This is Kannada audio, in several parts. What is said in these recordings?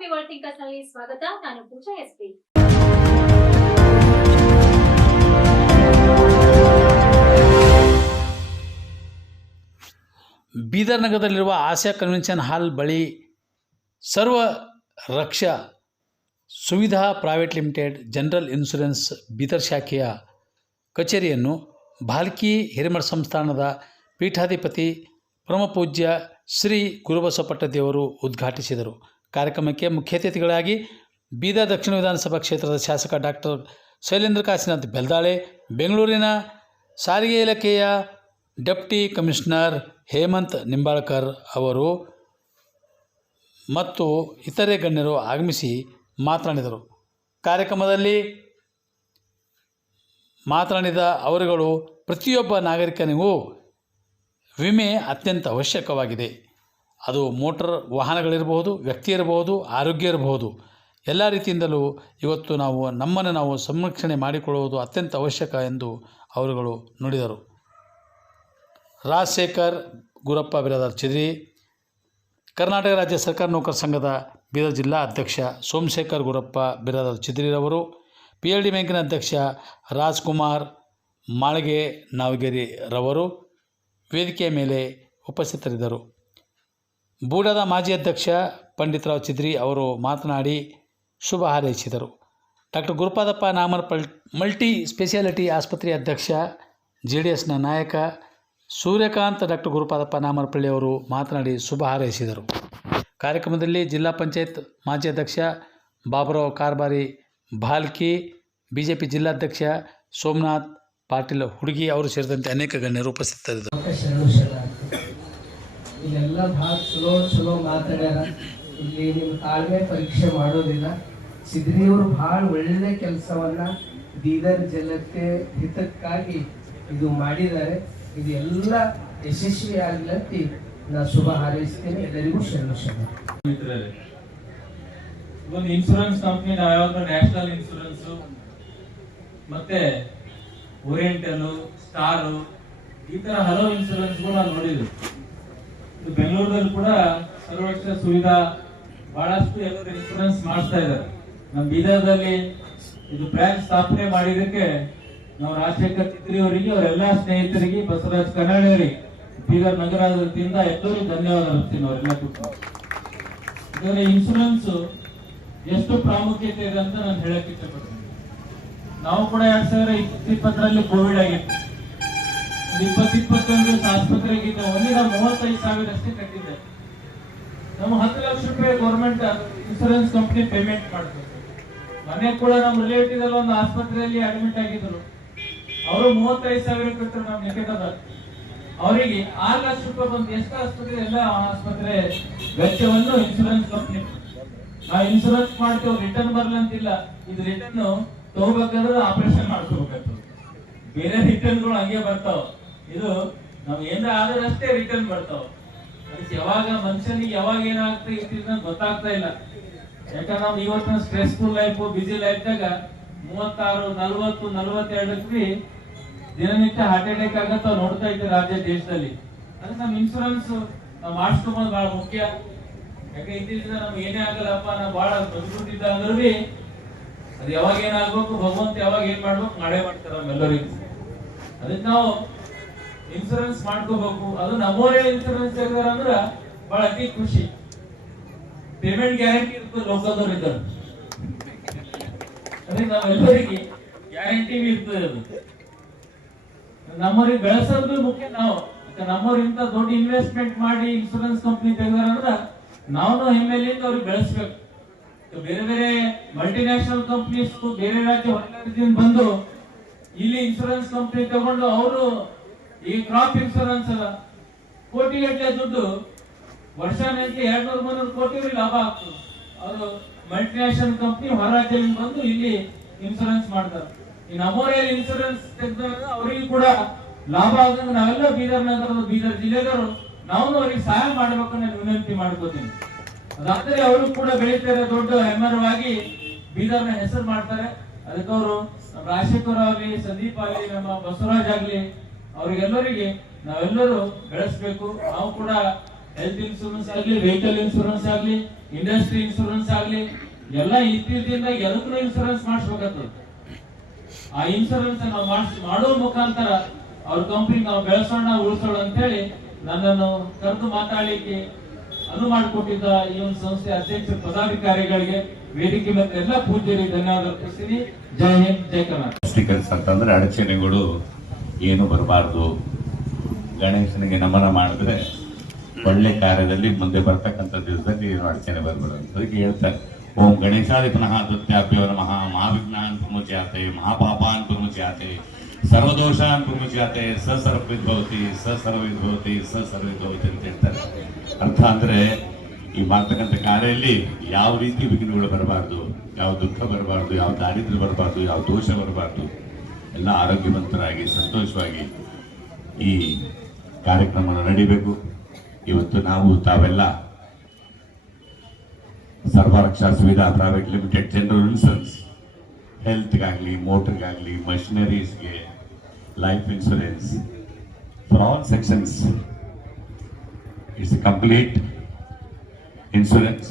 ಮಾತೃಭೂಮಿ ವರ್ಲ್ಡ್ ಥಿಂಕರ್ಸ್ ನಲ್ಲಿ ಸ್ವಾಗತ. ನಾನು ಪೂಜಾ ಎಸ್ಪಿ. ಬೀದರ್ ನಗರದಲ್ಲಿರುವ ಆಸಿಯಾ ಕನ್ವೆನ್ಷನ್ ಹಾಲ್ ಬಳಿ Sarva Raksha Suvidha private limited general insurance Bidar ಶಾಖೆಯ ಕಚೇರಿಯನ್ನು ಭಾಲ್ಕಿ ಹಿರೇಮಠ ಸಂಸ್ಥಾನದ ಪೀಠಾಧಿಪತಿ ಪರಮಪೂಜ್ಯ ಶ್ರೀ ಗುರುಬಸವಪಟ್ಟ ದೇವರು ಉದ್ಘಾಟಿಸಿದರು. ಕಾರ್ಯಕ್ರಮಕ್ಕೆ ಮುಖ್ಯ ಅತಿಥಿಗಳಾಗಿ ಬೀದರ್ ದಕ್ಷಿಣ ವಿಧಾನಸಭಾ ಕ್ಷೇತ್ರದ ಶಾಸಕ ಡಾಕ್ಟರ್ ಶೈಲೇಂದ್ರ ಕಾಶಿನಾಥ್ ಬೆಲ್ದಾಳೆ, ಬೆಂಗಳೂರಿನ ಸಾರಿಗೆ ಇಲಾಖೆಯ ಡೆಪ್ಟಿ ಕಮಿಷನರ್ ಹೇಮಂತ್ ನಿಂಬಾಳ್ಕರ್ ಅವರು ಮತ್ತು ಇತರೆ ಗಣ್ಯರು ಆಗಮಿಸಿ ಮಾತನಾಡಿದರು. ಕಾರ್ಯಕ್ರಮದಲ್ಲಿ ಮಾತನಾಡಿದ ಅವರುಗಳು ಪ್ರತಿಯೊಬ್ಬ ನಾಗರಿಕನಿಗೂ ವಿಮೆ ಅತ್ಯಂತ ಅವಶ್ಯಕವಾಗಿದೆ. ಅದು ಮೋಟಾರ್ ವಾಹನಗಳಿರಬಹುದು, ವ್ಯಕ್ತಿ ಇರಬಹುದು, ಆರೋಗ್ಯ ಇರಬಹುದು. ಎಲ್ಲ ರೀತಿಯಿಂದಲೂ ಇವತ್ತು ನಮ್ಮನ್ನು ನಾವು ಸಂರಕ್ಷಣೆ ಮಾಡಿಕೊಳ್ಳುವುದು ಅತ್ಯಂತ ಅವಶ್ಯಕ ಎಂದು ಅವರುಗಳು ನುಡಿದರು. ರಾಜಶೇಖರ್ ಗುರಪ್ಪ ಬಿರಾದಾರ್ ಚಿದ್ರಿ, ಕರ್ನಾಟಕ ರಾಜ್ಯ ಸರ್ಕಾರ ನೌಕರ ಸಂಘದ ಬೀದರ್ ಜಿಲ್ಲಾ ಅಧ್ಯಕ್ಷ ಸೋಮಶೇಖರ್ ಗುರಪ್ಪ ಬಿರಾದಾರ್ ಚಿದ್ರಿರವರು, PLD ಬ್ಯಾಂಕಿನ ಅಧ್ಯಕ್ಷ ರಾಜ್ಕುಮಾರ್ ಮಾಳಿಗೆ ನಾವಗೇರಿ ರವರು ವೇದಿಕೆಯ ಮೇಲೆ ಉಪಸ್ಥಿತರಿದ್ದರು. ಬೂಡಾದ ಮಾಜಿ ಅಧ್ಯಕ್ಷ ಪಂಡಿತರಾವ್ ಚಿದ್ರಿ ಅವರು ಮಾತನಾಡಿ ಶುಭ ಹಾರೈಸಿದರು. ಡಾಕ್ಟರ್ ಗುರುಪಾದಪ್ಪ ನಾಮರ್ ಮಲ್ಟಿ ಸ್ಪೆಷಾಲಿಟಿ ಆಸ್ಪತ್ರೆಯ ಅಧ್ಯಕ್ಷ JDSನ ನಾಯಕ ಸೂರ್ಯಕಾಂತ್ ಡಾಕ್ಟರ್ ಗುರುಪಾದಪ್ಪ ನಾಮರಪಳ್ಳಿ ಅವರು ಮಾತನಾಡಿ ಶುಭ ಹಾರೈಸಿದರು. ಕಾರ್ಯಕ್ರಮದಲ್ಲಿ ಜಿಲ್ಲಾ ಪಂಚಾಯತ್ ಮಾಜಿ ಅಧ್ಯಕ್ಷ ಬಾಬುರಾವ್ ಕಾರ್ಬಾರಿ ಭಾಲ್ಕಿ, BJP ಜಿಲ್ಲಾಧ್ಯಕ್ಷ ಸೋಮನಾಥ್ ಪಾಟೀಲ್ ಹುಡುಗಿ ಅವರು ಸೇರಿದಂತೆ ಅನೇಕ ಗಣ್ಯರು ಉಪಸ್ಥಿತರಿದ್ದರು. ಇಲ್ಲೆಲ್ಲ ಭಾಳ ಚಲೋ ಮಾತಾಡ್ಯಾರ. ಇಲ್ಲಿ ನಿಮ್ಮ ತಾಳ್ಮೆ ಪರೀಕ್ಷೆ ಮಾಡೋದಿಲ್ಲ. ಸಿದ್ರಿಯವರು ಭಾಳ ಒಳ್ಳೆ ಕೆಲಸವನ್ನ ಬೀದರ್ ಜಿಲ್ಲೆಗೆ ಹಿತಕ್ಕಾಗಿ ಇದು ಮಾಡಿದ್ದಾರೆ. ಇದು ಎಲ್ಲ ಯಶಸ್ವಿ ಆಗಲತ್ತಿ ನಾ ಶುಭ ಹಾರೈಸ್ತೇನೆ. ಎಲ್ಲರಿಗೂ ಶರಣ. ಒಂದು ಇನ್ಶೂರೆನ್ಸ್ ಕಂಪ್ನಿ ನಾವು ಯಾವಾಗ ನ್ಯಾಷನಲ್ ಇನ್ಶೂರೆನ್ಸ್ ಮತ್ತೆ ಓರಿಯೆಂಟಲ್, ಸ್ಟಾರ್ ಈ ತರ ಹಲವು ಇನ್ಶೂರೆನ್ಸ್ಗಳು ನಾವು ನೋಡಿದ್ವಿ. ಬೆಂಗಳೂರಲ್ಲಿ ಕೂಡ ಸರ್ವರಕ್ಷಾ ಸುವಿಧಾ ಬಹಳಷ್ಟು ಎಲ್ಲರೂ ಇನ್ಶೂರೆನ್ಸ್ ಮಾಡಿಸ್ತಾ ಇದ್ದಾರೆ. ನಮ್ಮ ಬೀದರ್ದಲ್ಲಿ ಇದು ಬ್ರಾಂಚ್ ಸ್ಥಾಪನೆ ಮಾಡಿದಕ್ಕೆ ನಾವು ರಾಜಶೇಖರ್ ಚಿದ್ರಿ ಅವರಿಗೆ, ಅವರೆಲ್ಲ ಸ್ನೇಹಿತರಿಗೆ, ಬಸವರಾಜ್ ಕನ್ನಡಿ ಅವರಿಗೆ, ಬೀದರ್ ನಗರದಿಂದ ಎಲ್ಲರೂ ಧನ್ಯವಾದ ಅರ್ಪಿಸ್ತೀನಿ. ಅವರೆಲ್ಲ ಇನ್ಶೂರೆನ್ಸ್ ಎಷ್ಟು ಪ್ರಾಮುಖ್ಯತೆ ಇದೆ ಅಂತ ನಾನು ಹೇಳಕ್ ಇಷ್ಟಪಡ್ತೀನಿ. ನಾವು ಕೂಡ 2020 ಕೋವಿಡ್ ಆಗಿತ್ತು. 2021 ಆಸ್ಪತ್ರೆಗೆ ಒಂದಿನ 35,000 ಅಷ್ಟೇ ಕಟ್ಟಿದ್ದೆ. ನಮ್ಮ 10 ಲಕ್ಷ ರೂಪಾಯಿ ಗೌರ್ಮೆಂಟ್ ಇನ್ಶೂರೆನ್ಸ್ ಕಂಪ್ನಿ ಪೇಮೆಂಟ್ ಮಾಡ್ತಾರೆ. ಮನೆ ಕೂಡ ನಮ್ಮ ರಿಲೇಟಿವ್ ಅಲ್ಲಿ ಒಂದು ಆಸ್ಪತ್ರೆಯಲ್ಲಿ ಅಡ್ಮಿಟ್ ಆಗಿದ್ರು. ಅವರು 35,000 ಕಟ್ಟರು. ನಮ್ಮ ನಿಕಟದ ಅವರಿಗೆ 6 ಲಕ್ಷ ರೂಪಾಯಿ ಬಂದು ಎಷ್ಟು ಆಸ್ಪತ್ರೆ ಎಲ್ಲ ಆಸ್ಪತ್ರೆ ವೆಚ್ಚವನ್ನು ಇನ್ಶೂರೆನ್ಸ್ ಕಂಪ್ನಿ. ನಾವು ಇನ್ಶೂರೆನ್ಸ್ ಮಾಡ್ತೇವೆ, ರಿಟರ್ನ್ ಬರ್ಲಂತಿಲ್ಲ. ಇದು ರಿಟರ್ನ್ ತಗೋಬೇಕಾದ್ರೆ ಆಪರೇಷನ್ ಮಾಡ್ಕೋಬೇಕಾಗ್ತದೆ. ಬೇರೆ ರಿಟರ್ನ್ಗಳು ಹಂಗೆ ಬರ್ತಾವ. ಇದು ನಾವು ಏನಾರ ಆದ್ರೆ ಅಷ್ಟೇ ರಿಟರ್ನ್ ಬರ್ತಾವ. ಅದಕ್ಕೆ ಯಾವಾಗ ಮನುಷ್ಯನಿಗೆ ಯಾವಾಗ ಏನಾಗ್ತಾ ಇರ್ತಿದ್ರೆ ಗೊತ್ತಾಗ್ತಾ ಇಲ್ಲ. ಯಾಕಂದ್ರೆ ನಾವು ಇವತ್ತಿನ ಸ್ಟ್ರೆಸ್ಫುಲ್ ಲೈಫ್, ಬಿಸಿ ಲೈಫ್ದಾಗ 36, 40, 42 ದಿನನಿತ್ಯ ಹಾರ್ಟ್ ಅಟ್ಯಾಕ್ ಆಗತ್ತ ನೋಡ್ತಾ ಇದ್ದೀವಿ ರಾಜ್ಯ ದೇಶದಲ್ಲಿ. ಅದಕ್ಕೆ ನಮ್ಮ ಇನ್ಶೂರೆನ್ಸ್ ನಾವು ಮಾಡಿಸ್ಕೊಂಬೋದು ಬಹಳ ಮುಖ್ಯ. ಯಾಕೆ ಇತ್ತೀಚಿನ ನಮ್ಗೆ ಏನೇ ಆಗಲ್ಲಪ್ಪ, ನಾವು ಬಹಳ ಬಂದ್ಬಿಟ್ಟಿದ್ದ ಅಂದ್ರೂ ಬಿ ಅದು ಯಾವಾಗ ಏನಾಗ್ಬೇಕು, ಭಗವಂತ ಯಾವಾಗ ಏನ್ ಮಾಡ್ಬೇಕು ಮಾಡೇ ಮಾಡ್ತಾರ ನಮ್ಮೆಲ್ಲರಿಗೂ. ಅದಕ್ಕೆ ನಾವು ಇನ್ಶೂರೆನ್ಸ್ ಮಾಡ್ಕೋಬೇಕು. ಅದು ನಮ್ಮವರೇ ಇನ್ಶೂರೆನ್ಸ್ ತೆಗೆದಾರ ಅಂದ್ರ ಬಹಳ ಅತಿ ಖುಷಿ. ಪೇಮೆಂಟ್ ಗ್ಯಾರಂಟಿ ಇರ್ತದೆ ಲೋಕಲ್ದವ್ರು ಇದ್ದಾರೆ. ಅದಕ್ಕೆ ನಾವೆಲ್ಲರಿಗೆ ಗ್ಯಾರಂಟಿ ಇರ್ತದೆ. ಅದು ನಮ್ಮವ್ರಿಗೆ ಬೆಳೆಸೋದು ಮುಖ್ಯ. ನಾವು ನಮ್ಮವ್ರಿಂದ ದೊಡ್ಡ ಇನ್ವೆಸ್ಟ್ಮೆಂಟ್ ಮಾಡಿ ಇನ್ಶೂರೆನ್ಸ್ ಕಂಪ್ನಿ ತೆಗೆದಾರ ಅಂದ್ರ ನಾವು ಹೆಮ್ಮೆಲಿಂದ ಅವ್ರಿಗೆ ಬೆಳೆಸ್ಬೇಕು. ಬೇರೆ ಬೇರೆ ಮಲ್ಟಿನ್ಯಾಷನಲ್ ಕಂಪ್ನೀಸ್ ಬೇರೆ ರಾಜ್ಯ ಹೊರಗಿಂದ ಬಂದು ಇಲ್ಲಿ ಇನ್ಶೂರೆನ್ಸ್ ಕಂಪ್ನಿ ತಗೊಂಡು ಅವರು ಈ ಕ್ರಾಪ್ ಇನ್ಶೂರೆನ್ಸ್ ಅಲ್ಲ ಕೋಟಿಗಟ್ಟಲೆ ದುಡ್ಡು ವರ್ಷ 200-300 ಕೋಟಿ ಲಾಭ ಆಗ್ತದೆ. ಅವರು ಮಲ್ಟಿನ್ಯಾಷನಲ್ ಕಂಪ್ನಿ ಹೊರ ರಾಜ್ಯದಿಂದ ಬಂದು ಇಲ್ಲಿ ಇನ್ಶೂರೆನ್ಸ್ ಮಾಡ್ತಾರೆ. ಈ ನಮ್ಮೂರಲ್ಲಿ ಇನ್ಶೂರೆನ್ಸ್ ತೆಗೆದಾಗ ಅವರಿಗೆ ಕೂಡ ಲಾಭ ಆದಂಗ ನಾವೆಲ್ಲ ಬೀದರ್ ನಗರದ, ಬೀದರ್ ಜಿಲ್ಲೆದವರು ನಾವು ಅವರಿಗೆ ಸಹಾಯ ಮಾಡಬೇಕು ನಾನು ವಿನಂತಿ ಮಾಡ್ಕೋತೀನಿ. ಅದಾದ್ರೆ ಅವರು ಕೂಡ ಬೆಳೀತಾರೆ, ದೊಡ್ಡ ಹೆಮ್ಮರವಾಗಿ ಬೀದರ್ನ ಹೆಸರು ಮಾಡ್ತಾರೆ. ಅದಕ್ಕೆ ಅವರು ರಾಜಶೇಖರ್ ಆಗಲಿ, ಸಂದೀಪ್ ಆಗಲಿ, ನಮ್ಮ ಬಸವರಾಜ್ ಆಗ್ಲಿ, ಅವ್ರಿಗೆಲ್ಲರಿಗೆ ನಾವೆಲ್ಲರೂ ಬೆಳೆಸ್ಬೇಕು. ನಾವು ಕೂಡ ಹೆಲ್ತ್ ಇನ್ಶೂರೆನ್ಸ್ ಆಗ್ಲಿ, ವೆಹಿಕಲ್ ಇನ್ಶೂರೆನ್ಸ್ ಆಗ್ಲಿ, ಇಂಡಸ್ಟ್ರಿ ಇನ್ಶೂರೆನ್ಸ್ ಆಗ್ಲಿ, ಎಲ್ಲ ಇತ್ತೀಚಿಂದ ಎದಕ್ಕೂ ಇನ್ಶೂರೆನ್ಸ್ ಮಾಡಿಸ್ಬೇಕಾಗ್ತದೆ. ಆ ಇನ್ಶೂರೆನ್ಸ್ ನಾವು ಮಾಡೋ ಮುಖಾಂತರ ಅವ್ರ ಕಂಪನಿ ನಾವು ಬೆಳೆಸೋಣ, ಉಳಿಸೋಣ ಅಂತೇಳಿ ನನ್ನನ್ನು ಕರೆದು ಮಾತಾಡಲಿಕ್ಕೆ ಅನುವು ಮಾಡಿಕೊಟ್ಟಿದ್ದ ಈ ಒಂದು ಸಂಸ್ಥೆ ಅಧ್ಯಕ್ಷ ಪದಾಧಿಕಾರಿಗಳಿಗೆ, ವೇದಿಕೆ ಮತ್ತು ಎಲ್ಲ ಪೂಜ್ಯರಿಗೆ ಧನ್ಯವಾದ ಅರ್ಪಿಸ್ತೀನಿ. ಜೈ ಹಿಂದ್, ಜೈ ಕರ್ನಾಟಕ. ಸ್ವೀಕರಿಸ ಅಂತಂದ್ರೆ ಅಡಚಣೆಗಳು ಏನು ಬರಬಾರ್ದು. ಗಣೇಶನಿಗೆ ನಮನ ಮಾಡಿದ್ರೆ ಒಳ್ಳೆ ಕಾರ್ಯದಲ್ಲಿ ಮುಂದೆ ಬರ್ತಕ್ಕಂಥ ದಿವಸದಲ್ಲಿ ಏನು ಅಡಚಣೆ ಬರಬಾರ್ದು. ಅದಕ್ಕೆ ಹೇಳ್ತಾರೆ, ಓಂ ಗಣೇಶಾದಿ ಪುನಃ ದುತ್ಯಾಭ್ಯೋ ನಮಃ, ಮಹಾವಿಘ್ನಾನ್ ಪ್ರಮುಚ್ಯಾತೆ, ಮಹಾಪಾಪಾನ್ ಪ್ರಮುಚ್ಯಾತೆ, ಸರ್ವದೋಷಾನ್ ಪ್ರಮುಚ್ಯಾತೆ, ಸರ್ವವಿದ್ಭವತಿ ಸರ್ವವಿದ್ಭವತಿ ಸರ್ವವಿದ್ಭವತಿ ಅಂತ ಹೇಳ್ತಾರೆ. ಅರ್ಥ ಅಂದ್ರೆ ಈ ಮಾಡ್ತಕ್ಕಂಥ ಕಾರ್ಯದಲ್ಲಿ ಯಾವ ರೀತಿ ವಿಘ್ನಗಳು ಬರಬಾರ್ದು, ಯಾವ ದುಃಖ ಬರಬಾರ್ದು, ಯಾವ ದಾರಿದ್ರ್ಯ ಬರಬಾರ್ದು, ಯಾವ ದೋಷ ಬರಬಾರ್ದು, ಎಲ್ಲ ಆರೋಗ್ಯವಂತರಾಗಿ ಸಂತೋಷವಾಗಿ ಈ ಕಾರ್ಯಕ್ರಮ ನಡೀಬೇಕು. ಇವತ್ತು ನಾವು ತಾವೆಲ್ಲ Sarvaraksha Suvidha private limited general insurance, ಹೆಲ್ತ್ಗಾಗಲಿ, ಮೋಟರ್ಗಾಗಲಿ, ಮಷಿನರೀಸ್ಗೆ, life insurance for all sections, it's complete insurance.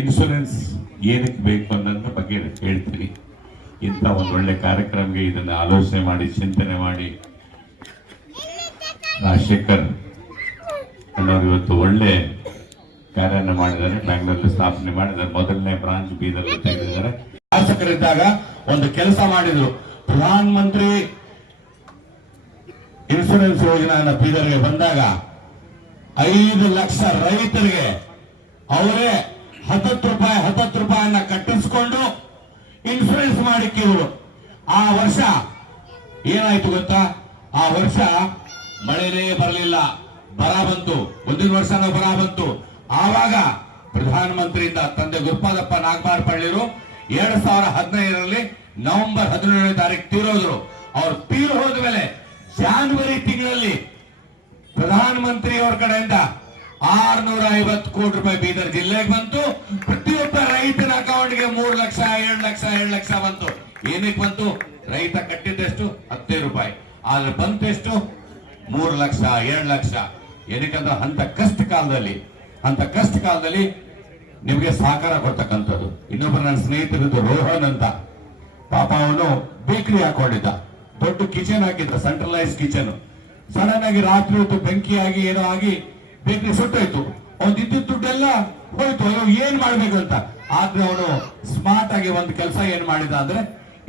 Insurance ಏನಕ್ಕೆ ಬೇಕು ಅನ್ನೋದ್ರ ಬಗ್ಗೆ ಹೇಳ್ತೀನಿ. ಇಂಥ ಒಂದು ಒಳ್ಳೆ ಕಾರ್ಯಕ್ರಮಕ್ಕೆ ಇದನ್ನು ಆಲೋಚನೆ ಮಾಡಿ, ಚಿಂತನೆ ಮಾಡಿ ರಾಜಶೇಖರ್ ಅನ್ನೋರು ಇವತ್ತು ಒಳ್ಳೆ ಕಾರ್ಯನ ಮಾಡಿದ್ದಾರೆ. ಬ್ಯಾಂಗ್ಳೂರಲ್ಲಿ ಸ್ಥಾಪನೆ ಮಾಡಿದ್ದಾರೆ, ಮೊದಲನೇ ಬ್ರಾಂಚ್ ಬೀದಲ್ಲಿ ತೆಗೆದಿದ್ದಾರೆ. ಶಾಸಕರಿದ್ದಾಗ ಒಂದು ಕೆಲಸ ಮಾಡಿದ್ರು, ಪ್ರಧಾನ ಮಂತ್ರಿ ಇನ್ಶೂರೆನ್ಸ್ ಯೋಜನಾ ಬೀದರ್ಗೆ ಬಂದಾಗ 5 ಲಕ್ಷ ರೈತರಿಗೆ ಅವರೇ 10 ರೂಪಾಯಿಯನ್ನ ಕಟ್ಟಿಸ್ಕೊಂಡು ಇನ್ಶೂರೆನ್ಸ್ ಮಾಡಿಕ್ಕಿದ್ರು. ಆ ವರ್ಷ ಏನಾಯ್ತು ಗೊತ್ತಾ? ಆ ವರ್ಷ ಮಳೆನೇ ಬರಲಿಲ್ಲ, ಬರ ಬಂತು. ಮುಂದಿನ ವರ್ಷನೂ ಬರ ಬಂತು. ಆವಾಗ ಪ್ರಧಾನ ಮಂತ್ರಿಯಿಂದ ತಂದೆ ಗುರುಪಾದಪ್ಪ ನಾಗಮಾರ್ ಪಳ್ಳಿರು 2015ರಲ್ಲಿ ನವೆಂಬರ್ 17ನೇ ತಾರೀಕು ತೀರೋದ್ರು. ಅವ್ರು ತೀರು ಹೋದ ಮೇಲೆ ಜಾನ್ವರಿ ತಿಂಗಳಲ್ಲಿ ಪ್ರಧಾನ ಮಂತ್ರಿ ಅವರ ಕಡೆಯಿಂದ 650 ಕೋಟಿ ರೂಪಾಯಿ ಬೀದರ್ ಜಿಲ್ಲೆಗೆ ಬಂತು. ಪ್ರತಿಯೊಬ್ಬ ರೈತನ ಅಕೌಂಟ್ಗೆ 3 ಲಕ್ಷ 2 ಲಕ್ಷ ಬಂತು. ಏನಕ್ಕೆ ಬಂತು? ರೈತ ಕಟ್ಟಿದ್ದೆಷ್ಟು? 10 ರೂಪಾಯಿ. ಆದ್ರೆ ಬಂತೆಷ್ಟು? 3 ಲಕ್ಷ 2 ಲಕ್ಷ. ಏನಕ್ಕಂದ್ರೆ ಅಂತ ಕಷ್ಟ ಕಾಲದಲ್ಲಿ ನಿಮಗೆ ಸಹಕಾರ ಕೊಡ್ತಕ್ಕಂಥದ್ದು. ಇನ್ನೊಬ್ಬರು ನನ್ನ ಸ್ನೇಹಿತರಿದ್ದು ರೋಹನ್ ಅಂತ, ಪಾಪ ಅವನು ಬೇಕರಿ ಹಾಕೊಂಡಿದ್ದ, ದೊಡ್ಡ ಕಿಚನ್ ಹಾಕಿದ್ದ, ಸೆಂಟ್ರಲೈಸ್ ಕಿಚನ್. ಸಡನ್ ಆಗಿ ರಾತ್ರಿ ಹೊತ್ತು ಬೆಂಕಿಯಾಗಿ ಏನೋ ಆಗಿ ಬೇಕರಿ ಸುಟ್ಟೋಯ್ತು. ಅವ್ನು ಇದ್ದಿದ್ದ ದುಡ್ಡೆಲ್ಲ ಹೋಯ್ತು. ಏನ್ ಮಾಡ್ಬೇಕಂತ ಆದ್ರೆ ಅವನು ಸ್ಮಾರ್ಟ್ ಆಗಿ ಒಂದು ಕೆಲಸ ಏನ್ ಮಾಡಿದ ಅಂದ್ರೆ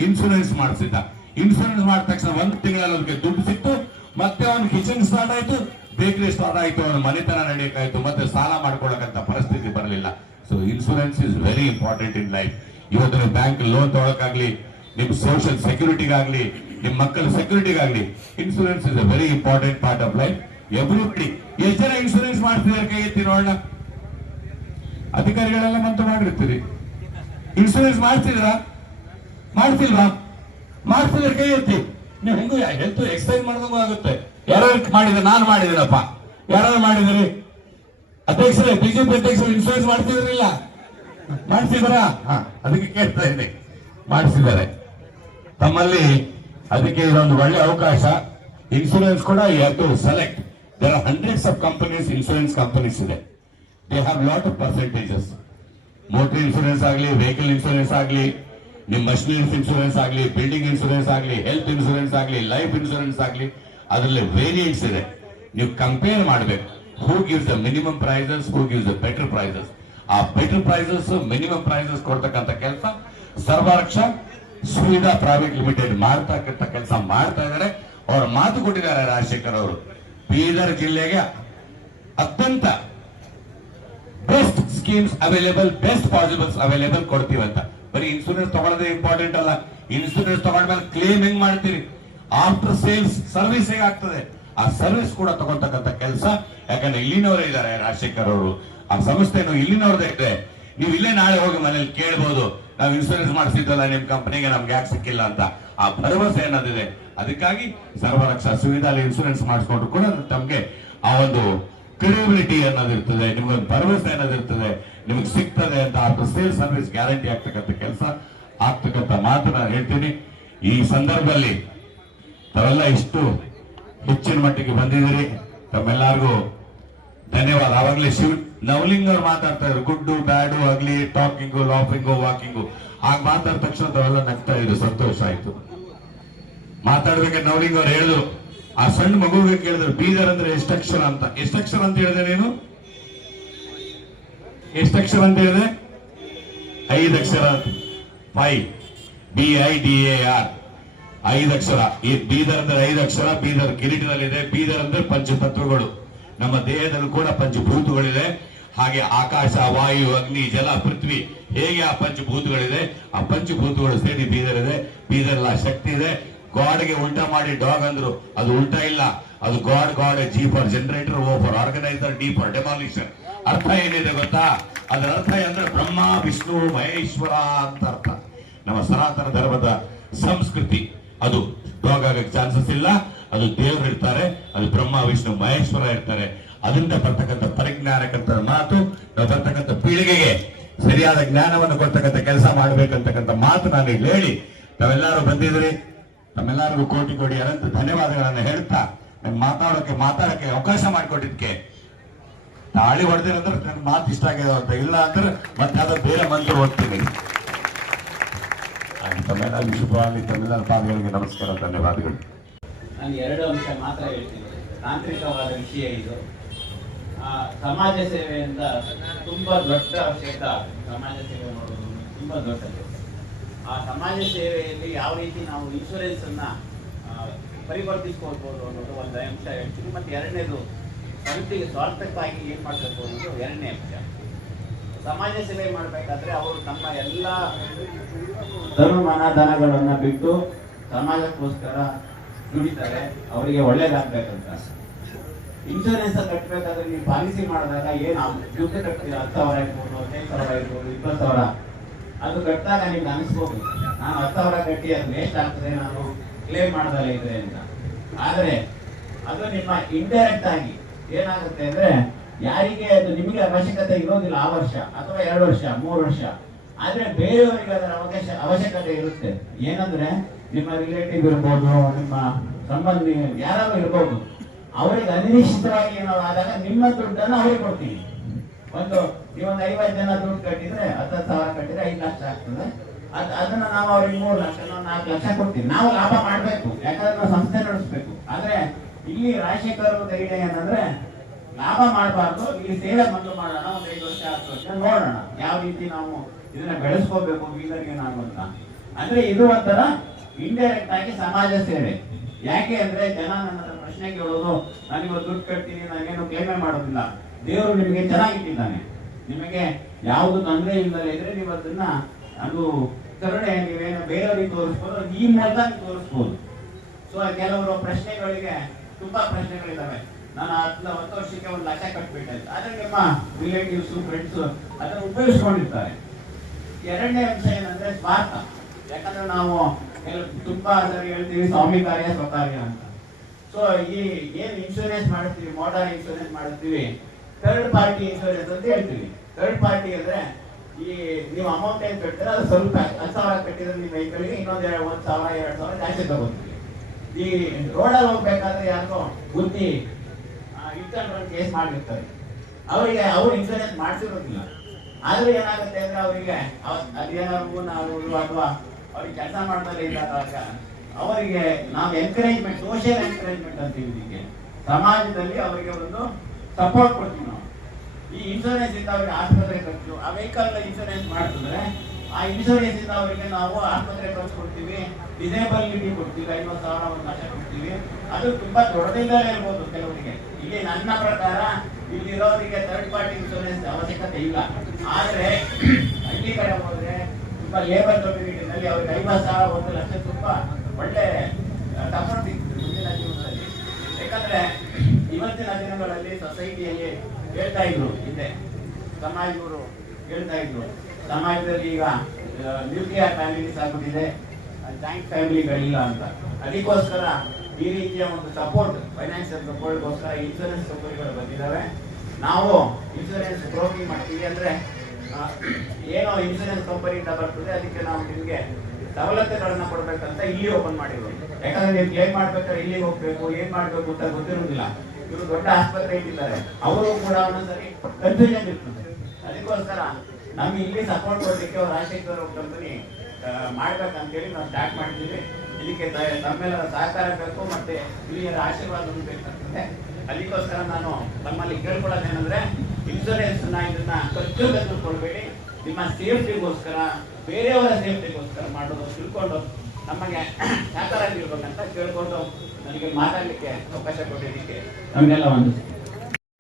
ಇನ್ಶೂರೆನ್ಸ್ ಮಾಡಿಸಿದ್ದ. ಇನ್ಶೂರೆನ್ಸ್ ಮಾಡಿದ ತಕ್ಷಣ 1 ತಿಂಗಳಲ್ಲಿ ಅದಕ್ಕೆ ದುಡ್ಡು ಸಿಕ್ತು. ಮತ್ತೆ ಅವನು ಕಿಚನ್ ಸ್ಟಾರ್ಟ್ ಆಯ್ತು, ಬೇಕರಿ ಸ್ಟಾರ್ಟ್ ಆಯ್ತು, ಅವನ ಮನೆತನ ನಡೆಯಕ್ಕಾಯ್ತು. ಮತ್ತೆ ಸಾಲ ಮಾಡ್ಕೊಳ್ಳಕ್ಕಂತ ಪರಿಸ್ಥಿತಿ ಬರಲಿಲ್ಲ. So insurance is very important in life. ಇವತ್ತು ನೀವು ಬ್ಯಾಂಕ್ ಲೋನ್ ತಗೊಳಕಾಗ್ಲಿ, ನಿಮ್ ಸೋಷಿಯಲ್ ಸೆಕ್ಯೂರಿಟಿಗಾಗ್ಲಿ, ನಿಮ್ ಮಕ್ಕಳ ಸೆಕ್ಯೂರಿಟಿಗಾಗ್ಲಿ, insurance is a very important part of life. Everybody. ಎಷ್ಟು ಜನ ಇನ್ಶೂರೆನ್ಸ್ ಮಾಡ್ತಿದ್ದಾರೆ? ಕೈ ಎತ್ತಿ ನೋಡೋಣ. ಅಧಿಕಾರಿಗಳೆಲ್ಲ ಮಂತು ಮಾಡಿರ್ತೀರಿ. ಇನ್ಶೂರೆನ್ಸ್ ಮಾಡ್ತಿದ್ರಾ? ಮಾಡ್ತಿಲ್ವಾ? ಮಾಡ್ತಿದ್ರೆ ಕೈ ಎತ್ತಿ. ನೀವು ಹೆಂಗು ಹೆಲ್ತ್ ಎಕ್ಸರ್ಸೈಸ್ ಮಾಡಿದಂಗೂ ಆಗುತ್ತೆ. ಯಾರು ಮಾಡಿದ್ರೆ? ನಾನು ಮಾಡಿದ್ದೀನಪ್ಪ. ಯಾರು ಮಾಡಿದ್ರಿ? ಅಧ್ಯಕ್ಷರೇ, ಬಿಜೆಪಿ ಅಧ್ಯಕ್ಷರು ಇನ್ಶೂರೆನ್ಸ್ ಮಾಡ್ತಿದ್ರಿಲ್ಲ? ಮಾಡಿಸಿದಾರಾ? ಅದಕ್ಕೆ ಕೇಳ್ತಾ ಇದ್ದೀನಿ. ಮಾಡಿಸಿದ್ದಾರೆ ತಮ್ಮಲ್ಲಿ. ಅದಕ್ಕೆ ಇದೊಂದು ಒಳ್ಳೆ ಅವಕಾಶ. ಇನ್ಶೂರೆನ್ಸ್ ಕೂಡ you have to select. There are hundreds of companies, insurance companies ಇದೆ. They have lot of percentages. Motor insurance ಆಗಲಿ, ವೆಹಿಕಲ್ ಇನ್ಶೂರೆನ್ಸ್ ಆಗಲಿ, ನಿಮ್ಮ ಮಷಿನರೀಸ್ ಇನ್ಶೂರೆನ್ಸ್ ಆಗಲಿ, ಬಿಲ್ಡಿಂಗ್ ಇನ್ಶೂರೆನ್ಸ್ ಆಗಲಿ, ಹೆಲ್ತ್ ಇನ್ಶೂರೆನ್ಸ್ ಆಗಲಿ, ಲೈಫ್ ಇನ್ಶೂರೆನ್ಸ್ ಆಗಲಿ, ಅದರಲ್ಲಿ ವೇರಿಯಂಟ್ಸ್ ಇದೆ. ನೀವು ಕಂಪೇರ್ ಮಾಡಬೇಕು. Who gives the minimum prices, who gives the better prices. ಆ ಬೆಟರ್ ಪ್ರೈಸಸ್, ಮಿನಿಮಮ್ ಪ್ರೈಸಸ್ ಕೊಡ್ತಕ್ಕಂಥ ಕೆಲಸ ಸರ್ವರಕ್ಷಾ ಸುವಿಧಾ ಪ್ರೈವೇಟ್ ಲಿಮಿಟೆಡ್ ಮಾಡ್ತಕ್ಕಂಥ ಕೆಲಸ ಮಾಡ್ತಾ ಇದ್ದಾರೆ. ಅವ್ರ ಮಾತು ಕೊಟ್ಟಿದ್ದಾರೆ ರಾಜಶೇಖರ್ ಅವರು, ಬೀದರ್ ಜಿಲ್ಲೆಗೆ ಅತ್ಯಂತ best schemes available, best possibles available ಕೊಡ್ತೀವಂತ. ಬರೀ ಇನ್ಶೂರೆನ್ಸ್ ತಗೊಳ್ಳೋದೇ ಇಂಪಾರ್ಟೆಂಟ್ ಅಲ್ಲ. ಇನ್ಶೂರೆನ್ಸ್ ತಗೊಂಡ್ಮೇಲೆ ಕ್ಲೇಮ್ ಹೆಂಗ್ ಮಾಡ್ತೀರಿ, ಆಫ್ಟರ್ ಸೇಲ್ಸ್ ಸರ್ವಿಸ್ ಹೇಗಾಗ್ತದೆ, ಆ ಸರ್ವಿಸ್ ಕೂಡ ತಗೊಳ್ತಕ್ಕಂಥ ಕೆಲಸ. ಯಾಕಂದ್ರೆ ಇಲ್ಲಿನವರೇ ಇದ್ದಾರೆ ರಾಜಶೇಖರ್ ಅವರು, ಆ ಸಂಸ್ಥೆನೂ ಇಲ್ಲಿನವ್ರದೇ ಇದೆ. ನೀವು ಇಲ್ಲೇ ನಾಳೆ ಹೋಗಿ ಮನೇಲಿ ಕೇಳ್ಬೋದು, ನಾವು ಇನ್ಶೂರೆನ್ಸ್ ಮಾಡಿಸಿದ್ದಲ್ಲ ನಿಮ್ ಕಂಪನಿಗೆ, ನಮ್ಗೆ ಯಾಕೆ ಸಿಕ್ಕಿಲ್ಲ ಅಂತ. ಆ ಭರವಸೆ ಅನ್ನೋದಿದೆ. ಅದಕ್ಕಾಗಿ ಸರ್ವರಕ್ಷಾ ಸುವಿಧಾಲಿ ಇನ್ಶೂರೆನ್ಸ್ ಮಾಡಿಸ್ಕೊಂಡ್ರು ಕೂಡ ತಮ್ಗೆ ಆ ಒಂದು ಕ್ರೆಡಿಬಿಲಿಟಿ ಅನ್ನೋದಿರ್ತದೆ, ನಿಮ್ಗೊಂದು ಭರವಸೆ ಅನ್ನೋದಿರ್ತದೆ, ನಿಮ್ಗೆ ಸಿಗ್ತದೆ ಅಂತ. ಆಫ್ಟರ್ ಸೇಲ್ ಸರ್ವಿಸ್ ಗ್ಯಾರಂಟಿ ಆಗ್ತಕ್ಕಂಥ ಕೆಲಸ ಆಗ್ತಕ್ಕಂಥ ಮಾತನ್ನ ಹೇಳ್ತೀನಿ. ಈ ಸಂದರ್ಭದಲ್ಲಿ ತಾವೆಲ್ಲ ಇಷ್ಟು ಹೆಚ್ಚಿನ ಮಟ್ಟಿಗೆ ಬಂದಿದ್ದೀರಿ. ತಮ್ಮೆಲ್ಲರಿಗೂ ಧನ್ಯವಾದ. ಅವಾಗಲೇ ನವಲಿಂಗ್ ಅವ್ರು ಮಾತಾಡ್ತಾ ಇದ್ರು, ಗುಡ್ಡು ಬ್ಯಾಡು ಅಗ್ಲಿ ಟಾಕಿಂಗು ಲಾಫಿಂಗು ವಾಕಿಂಗು. ಆಗ ಮಾತಾಡಿದ ತಕ್ಷಣ ತಾವೆಲ್ಲ ನಗ್ತಾ ಇದ್ರು, ಸಂತೋಷ ಆಯ್ತು. ಮಾತಾಡ್ಬೇಕಾದ್ರೆ ನವಲಿಂಗ್ ಅವ್ರು ಹೇಳಿದ್ರು, ಆ ಸಣ್ಣ ಮಗುವಿಗೆ ಕೇಳಿದ್ರು ಬೀದರ್ ಅಂದ್ರೆ ಎಷ್ಟಕ್ಷರ ಅಂತ. ಎಷ್ಟಕ್ಷರ ಅಂತ ಹೇಳಿದೆ ನೀನು? ಎಷ್ಟಕ್ಷರ ಅಂತ ಹೇಳಿದೆ? 5 ಅಕ್ಷರ. 5 BIDAR 5 ಅಕ್ಷರ. ಈ ಬೀದರ್ ಅಂದ್ರೆ 5 ಅಕ್ಷರ. ಬೀದರ್ ಕಿರೀಟದಲ್ಲಿದೆ. ಬೀದರ್ ಅಂದ್ರೆ ಪಂಚತತ್ವಗಳು. ನಮ್ಮ ದೇಹದಲ್ಲಿ ಕೂಡ ಪಂಚಭೂತಗಳಿದೆ. ಹಾಗೆ ಆಕಾಶ, ವಾಯು, ಅಗ್ನಿ, ಜಲ, ಪೃಥ್ವಿ, ಹೇಗೆ ಆ ಪಂಚಭೂತಗಳಿದೆ, ಆ ಪಂಚಭೂತಗಳು ಸೇರಿ ಬೀದರ್ ಇದೆ. ಬೀದರ್ ಆ ಶಕ್ತಿ ಇದೆ. ಗಾಡ್ಗೆ ಉಲ್ಟಾ ಮಾಡಿ ಡಾಗ್ ಅಂದ್ರು, ಅದು ಉಲ್ಟಾ ಇಲ್ಲ, ಅದು god G for generator, O for organiser, D for demolition. ಅರ್ಥ ಏನಿದೆ ಗೊತ್ತಾ? ಅದರ ಅರ್ಥ ಅಂದ್ರೆ ಬ್ರಹ್ಮ, ವಿಷ್ಣು, ಮಹೇಶ್ವರ ಅಂತ ಅರ್ಥ. ನಮ್ಮ ಸನಾತನ ಧರ್ಮದ ಸಂಸ್ಕೃತಿ ಅದು ಡಾಗ್ ಆಗಕ್ಕೆ ಚಾನ್ಸಸ್ ಇಲ್ಲ. ಅದು ದೇವರು ಇರ್ತಾರೆ, ಅದು ಬ್ರಹ್ಮ, ವಿಷ್ಣು, ಮಹೇಶ್ವರ ಇರ್ತಾರೆ. ಅದರಿಂದ ಬರ್ತಕ್ಕಂಥ ಪರಿಜ್ಞಾನಕ್ಕಂತ ಮಾತು, ನಾವು ಬರ್ತಕ್ಕಂಥ ಪೀಳಿಗೆಗೆ ಸರಿಯಾದ ಜ್ಞಾನವನ್ನು ಕೊಡ್ತಕ್ಕಂಥ ಕೆಲಸ ಮಾಡ್ಬೇಕಂತಕ್ಕಂಥ ಮಾತು ನಾನು ಇಲ್ಲಿ ಹೇಳಿ, ತಾವೆಲ್ಲರೂ ಬಂದಿದ್ರಿ. ತಮ್ಮೆಲ್ಲರಿಗೂ ಕೋಟಿ ಕೋಟಿ ಅನಂತ ಧನ್ಯವಾದಗಳನ್ನು ಹೇಳ್ತಾ, ನನ್ ಮಾತಾಡಕ್ಕೆ ಅವಕಾಶ ಮಾಡಿಕೊಟ್ಟಿದ್ಕೆ. ತಾಳಿ ಹೊಡೆದಿರಂದ್ರೆ ನನ್ನ ಮಾತು ಇಷ್ಟ ಆಗಿದೆ ಅಂತ, ಇಲ್ಲ ಅಂದ್ರೆ ಮತ್ತೆ ಯಾವ್ದೋ ಬೇರೆ ಮಂತ್ರ ಓದ್ತೀನಿ. ತಮ್ಮೆಲ್ಲ ಶುಭವಾಗಿ, ತಮ್ಮೆಲ್ಲರ ಪಾದಗಳಿಗೆ ನಮಸ್ಕಾರ, ಧನ್ಯವಾದಗಳು. ನಾನು 2 ಅಂಶ ಮಾತ್ರ ಹೇಳ್ತೀನಿ. ತಾಂತ್ರಿಕವಾದ ವಿಷಯ ಇದು. ಸಮಾಜ ಸೇವೆಯಿಂದ ತುಂಬಾ ದೊಡ್ಡ ಕ್ಷೇತ್ರ. ಸಮಾಜ ಸೇವೆ ಮಾಡೋದು ತುಂಬಾ ದೊಡ್ಡದು. ಆ ಸಮಾಜ ಸೇವೆಯಲ್ಲಿ ಯಾವ ರೀತಿ ನಾವು ಇನ್ಶೂರೆನ್ಸ್ ಅನ್ನ ಪರಿವರ್ತಿಸ್ಕೊಳ್ಬೋದು ಅನ್ನೋದು ಒಂದು ಅಂಶ ಹೇಳ್ತೀನಿ. ಮತ್ತೆ ಎರಡನೇದು, ಸಂಸ್ಥೆಗೆ ಸ್ವಾರ್ಥಕ್ಕಾಗಿ ಏನ್ ಮಾಡಬೇಕು ಅನ್ನೋದು ಎರಡನೇ ಅಂಶ. ಸಮಾಜ ಸೇವೆ ಮಾಡಬೇಕಾದ್ರೆ ಅವರು ತಮ್ಮ ಎಲ್ಲ ಧರ್ಮಮಾನ ಧನಗಳನ್ನ ಬಿಟ್ಟು ಸಮಾಜಕ್ಕೋಸ್ಕರ ದುಡಿತಾರೆ, ಅವರಿಗೆ ಒಳ್ಳೇದಾಗ್ಬೇಕಂತ. ಇನ್ಶೂರೆನ್ಸ್ ಕಟ್ಟಬೇಕಾದ್ರೆ ನೀವು ಪಾಲಿಸಿ ಮಾಡಿದಾಗ ಏನು ದುಡ್ಡು ಕಟ್ತೀರ, 10,000 ಇರ್ಬೋದು, 15,000 ಇರ್ಬೋದು, 20,000, ಅದು ಕಟ್ಟಿದಾಗ ನಿಮ್ಗೆ ಅನಿಸ್ಬೋದು ನಾನು 10,000 ಕಟ್ಟಿ ಅದು ವೇಸ್ಟ್ ಆಗ್ತದೆ, ನಾನು ಕ್ಲೇಮ್ ಮಾಡದಲ್ಲ ಇದೆ ಅಂತ. ಆದರೆ ಅದು ನಿಮ್ಮ ಇಂಡೈರೆಕ್ಟ್ ಆಗಿ ಏನಾಗುತ್ತೆ ಅಂದ್ರೆ, ಯಾರಿಗೆ ಅದು ನಿಮಗೆ ಅವಶ್ಯಕತೆ ಇರೋದಿಲ್ಲ ಆ ವರ್ಷ ಅಥವಾ 2 ವರ್ಷ 3 ವರ್ಷ, ಆದ್ರೆ ಬೇರೆಯವರಿಗೆ ಅದರ ಅವಶ್ಯಕತೆ ಇರುತ್ತೆ. ಏನಂದ್ರೆ ನಿಮ್ಮ ರಿಲೇಟಿವ್ ಇರ್ಬೋದು, ನಿಮ್ಮ ಸಂಬಂಧಿ ಯಾರಾದ್ರೂ ಇರ್ಬೋದು, ಅವರಿಗೆ ಅನಿಶ್ಚಿತವಾಗಿ ಏನಾದ್ರು ಆದಾಗ ನಿಮ್ಮ ದುಡ್ಡನ್ನು ಅವ್ರಿಗೆ ಕೊಡ್ತೀವಿ. ನೀವೊಂದು 50 ಜನ ದುಡ್ಡು ಕಟ್ಟಿದ್ರೆ 10,000 ಕಟ್ಟಿದ್ರೆ 5 ಲಕ್ಷ ಆಗ್ತದೆ. ಅದನ್ನ ನಾವು ಅವ್ರಿಗೆ 3 ಲಕ್ಷ 4 ಲಕ್ಷ ಕೊಡ್ತೀವಿ. ನಾವು ಲಾಭ ಮಾಡ್ಬೇಕು, ಯಾಕಂದ್ರೆ ನಾವು ಸಂಸ್ಥೆ ನಡೆಸಬೇಕು. ಆದ್ರೆ ಇಲ್ಲಿ ರಾಜಶೇಖರ್ ಧೈರ್ಯ ಏನಂದ್ರೆ, ಲಾಭ ಮಾಡಬಾರ್ದು, ಇಲ್ಲಿ ಸೇವೆ ಮೊದಲು ಮಾಡೋಣ, ಒಂದು 5 ವರ್ಷ 10 ವರ್ಷ ನೋಡೋಣ ಯಾವ ರೀತಿ ನಾವು ಇದನ್ನ ಬೆಳೆಸ್ಕೋಬೇಕು ಬೀದರ್ಗೆ ನಾವು ಅಂತ. ಅಂದ್ರೆ ಇದು ಒಂಥರ ಇಂಡೈರೆಕ್ಟ್ ಆಗಿ ಸಮಾಜ ಸೇವೆ. ಯಾಕೆ ಅಂದ್ರೆ ಜನ ನನ್ನ ಪ್ರಶ್ನೆ ಕೇಳೋದು, ನಾನಿವತ್ತು ದುಡ್ಡು ಕಟ್ತೀನಿ, ನಾನೇನು ಕ್ಲೇಮೇ ಮಾಡೋದಿಲ್ಲ. ದೇವರು ನಿಮಗೆ ಚೆನ್ನಾಗಿಟ್ಟಿದ್ದಾನೆ, ನಿಮಗೆ ಯಾವುದು ತೊಂದರೆ ಇಲ್ಲದೆ ಇದ್ರೆ ನೀವು ಅದನ್ನ ಅದು ಕರುಣೆ ನೀವೇನು ಬೇರೆಯವರಿಗೆ ತೋರಿಸ್ಬೋದು, ಈ ಮೂಲಕ ನೀವು ತೋರಿಸ್ಬೋದು. ಸೊ ಕೆಲವರು ಪ್ರಶ್ನೆಗಳಿಗೆ ತುಂಬಾ ಪ್ರಶ್ನೆಗಳಿದ್ದಾವೆ. ನಾನು 10 ವರ್ಷಕ್ಕೆ 1 ಲಕ್ಷ ಕಟ್ಬಿಟ್ಟೆ, ಆದ್ರೆ ನಿಮ್ಮ ರಿಲೇಟಿವ್ಸ್ ಫ್ರೆಂಡ್ಸ್ ಅದನ್ನು ಉಪಯೋಗಿಸ್ಕೊಂಡಿರ್ತಾರೆ. ಎರಡನೇ ಅಂಶ ಏನಂದ್ರೆ ಸ್ವಾರ್ಥ. ಯಾಕಂದ್ರೆ ನಾವು ತುಂಬಾ ಸರಿ ಹೇಳ್ತೀವಿ ಸ್ವಾಮಿ ಕಾರ್ಯ ಸ್ವಕಾರ್ಯ ಅಂತ. ಸೊ ಈ ಏನ್ ಇನ್ಶೂರೆನ್ಸ್ ಮಾಡ್ತೀವಿ, ಮೋಟಾರ್ ಇನ್ಶೂರೆನ್ಸ್ ಮಾಡ್ತೀವಿ, ಥರ್ಡ್ ಪಾರ್ಟಿ ಇನ್ಶೂರೆನ್ಸ್ ಅಂತ ಹೇಳ್ತೀವಿ. ಥರ್ಡ್ ಪಾರ್ಟಿ ಅಂದ್ರೆ ಈ ನೀವು ಅಮೌಂಟ್ ಏನ್ ಕಟ್ತೀರ ಅದು ಸ್ವಲ್ಪ 10,000 ಕಟ್ಟಿದ್ರೆ ನಿಮ್ಮ ವೆಹಿಕಲ್ಗೆ ಇನ್ನೊಂದು 1,000 2,000 ಜಾಸ್ತಿ ತಗೋತೀವಿ. ಈ ರೋಡಲ್ಲಿ ಹೋಗ್ಬೇಕಾದ್ರೆ ಯಾರಿಗೋ ಬುದ್ಧಿ ಇಟ್ಕೊಂಡು ಕೇಸ್ ಮಾಡಿರ್ತಾರೆ, ಅವರಿಗೆ ಅವ್ರು ಇನ್ಶೂರೆನ್ಸ್ ಮಾಡ್ಸಿರೋದಿಲ್ಲ. ಆದ್ರೆ ಏನಾಗುತ್ತೆ ಅಂದ್ರೆ ಅವರಿಗೆ ಅದೇನಾದ್ರು ನಾವು ಅಥವಾ ಅವ್ರಿಗೆ ಕೆಲಸ ಮಾಡ್ತಾರೆ ಇದ್ದಾಗ ಅವರಿಗೆ ನಾವು ಎನ್ಕರೇಜ್ಮೆಂಟ್, ಸೋಷಿಯಲ್ ಎನ್ಕರೇಜ್ಮೆಂಟ್ ಅಂತೀವಿ. ಇದಕ್ಕೆ ಸಮಾಜದಲ್ಲಿ ಅವರಿಗೆ ಒಂದು ಸಪೋರ್ಟ್ ಕೊಡ್ತೀವಿ ನಾವು. ಈ ಇನ್ಶೂರೆನ್ಸ್ ಇಂದ ಅವರಿಗೆ ಆಸ್ಪತ್ರೆ ಖರ್ಚು, ಆ ವೆಹಿಕಲ್ ಇನ್ಶೂರೆನ್ಸ್ ಮಾಡ್ತಿದ್ರೆ ಆ ಇನ್ಶೂರೆನ್ಸ್ ಇಂದ ಅವರಿಗೆ ನಾವು ಆಸ್ಪತ್ರೆ ಖರ್ಚು ಕೊಡ್ತೀವಿ, ಡಿಸೇಬಲಿಟಿ ಕೊಡ್ತೀವಿ, 50,000 1 ಲಕ್ಷ ಕೊಡ್ತೀವಿ. ಅದು ತುಂಬಾ ದೊಡ್ಡದಿಂದಲೇ ಇರ್ಬೋದು ಕೆಲವರಿಗೆ. ಇಲ್ಲಿ ನನ್ನ ಪ್ರಕಾರ ಇಲ್ಲಿರೋರಿಗೆ ಥರ್ಡ್ ಪಾರ್ಟಿ ಇನ್ಶೂರೆನ್ಸ್ ಅವಶ್ಯಕತೆ ಇಲ್ಲ. ಆದ್ರೆ ಹಳ್ಳಿ ಕಡೆ ಹೋದ್ರೆ ತುಂಬಾ ಲೇಬರ್ ಕಮ್ಯುನಿಟಿನಲ್ಲಿ ಅವ್ರಿಗೆ 50,000 1 ಲಕ್ಷ ತುಂಬಾ ಒಳ್ಳೆ ಸಪೋರ್ಟ್ ಸಿಗ್ತದೆ ಮುಂದಿನ ಜೀವನದಲ್ಲಿ. ಯಾಕಂದ್ರೆ ಇವತ್ತಿನ ದಿನಗಳಲ್ಲಿ ಸೊಸೈಟಿಯಲ್ಲಿ ಹೇಳ್ತಾ ಇದ್ರು, ಹಿಂದೆ ಸಮಾಜದವರು ಹೇಳ್ತಾ ಇದ್ರು, ಸಮಾಜದಲ್ಲಿ ಈಗ ನ್ಯೂಕ್ಲಿಯರ್ ಫ್ಯಾಮಿಲೀಸ್ ಆಗ್ಬಿಟ್ಟಿದೆ, ಜಾಯಿಂಟ್ ಫ್ಯಾಮಿಲಿಗಳಿಲ್ಲ ಅಂತ. ಅದಕ್ಕೋಸ್ಕರ ಈ ರೀತಿಯ ಒಂದು ಸಪೋರ್ಟ್, ಫೈನಾನ್ಷಿಯಲ್ ಸಪೋರ್ಟ್ಗೋಸ್ಕರ ಇನ್ಶೂರೆನ್ಸ್ ಕಂಪನಿಗಳು ಬಂದಿದ್ದಾವೆ. ನಾವು ಇನ್ಶೂರೆನ್ಸ್ ಬ್ರೋಕಿಂಗ್ ಮಾಡ್ತೀವಿ. ಅಂದ್ರೆ ಏನೋ ಇನ್ಶೂರೆನ್ಸ್ ಕಂಪನಿಯಿಂದ ಬರ್ತದೆ, ಅದಕ್ಕೆ ನಾವು ನಿಮಗೆ ಸವಲತ್ತುಗಳನ್ನ ಕೊಡ್ಬೇಕಂತ ಇಲ್ಲಿ ಓಪನ್ ಮಾಡಿರೋದು. ಯಾಕಂದ್ರೆ ನೀವು ಕ್ಲೇಮ್ ಮಾಡ್ಬೇಕಾದ್ರೆ ಇಲ್ಲಿಗೆ ಹೋಗ್ಬೇಕು, ಏನ್ ಮಾಡ್ಬೇಕು ಅಂತ ಗೊತ್ತಿರೋದಿಲ್ಲ. ಇವರು ದೊಡ್ಡ ಆಸ್ಪತ್ರೆ ಇಟ್ಟಿದ್ದಾರೆ, ಅವರು ಕೂಡ ಒಂದೊಂದ್ಸರಿ ಕನ್ಫ್ಯೂಷನ್ ಇರ್ತದೆ. ಅದಕ್ಕೋಸ್ಕರ ನಮ್ಗೆ ಇಲ್ಲಿ ಸಪೋರ್ಟ್ ಕೊಡ್ಲಿಕ್ಕೆ ರಾಜಶೇಖರ್ ಕಂಪನಿ ಮಾಡ್ಬೇಕಂತೇಳಿ ನಾವು ಸ್ಟಾರ್ಟ್ ಮಾಡಿದ್ದೀವಿ. ಇದಕ್ಕೆ ತಮ್ಮೆಲ್ಲರ ಸಹಕಾರ ಬೇಕು, ಮತ್ತೆ ಹಿರಿಯರ ಆಶೀರ್ವಾದ ಬೇಕಾಗ್ತದೆ. ಅದಕ್ಕೋಸ್ಕರ ನಾನು ತಮ್ಮಲ್ಲಿ ಕೇಳ್ಕೊಳ್ಳೋದೇನೆಂದ್ರೆ, ಇನ್ಶೂರೆನ್ಸ್ ಇದನ್ನ ಖರ್ಚು ತೆಗೆದುಕೊಳ್ಬೇಡಿ, ನಿಮ್ಮ ಸೇಫ್ಟಿಗೋಸ್ಕರ, ಬೇರೆಯವರ ಸೇಫ್ಟಿಗೋಸ್ಕರ ಮಾಡೋದು ತಿಳ್ಕೊಂಡು ನಮಗೆ ಸಹಕಾರ ನೀಡಬೇಕಂತ ಕೇಳ್ಕೊಂಡು ನನಗೆ ಮಾತಾಡಲಿಕ್ಕೆ ಅವಕಾಶ ಕೊಟ್ಟಿದ್ದಕ್ಕೆ ನಮಗೆಲ್ಲ ಒಂದು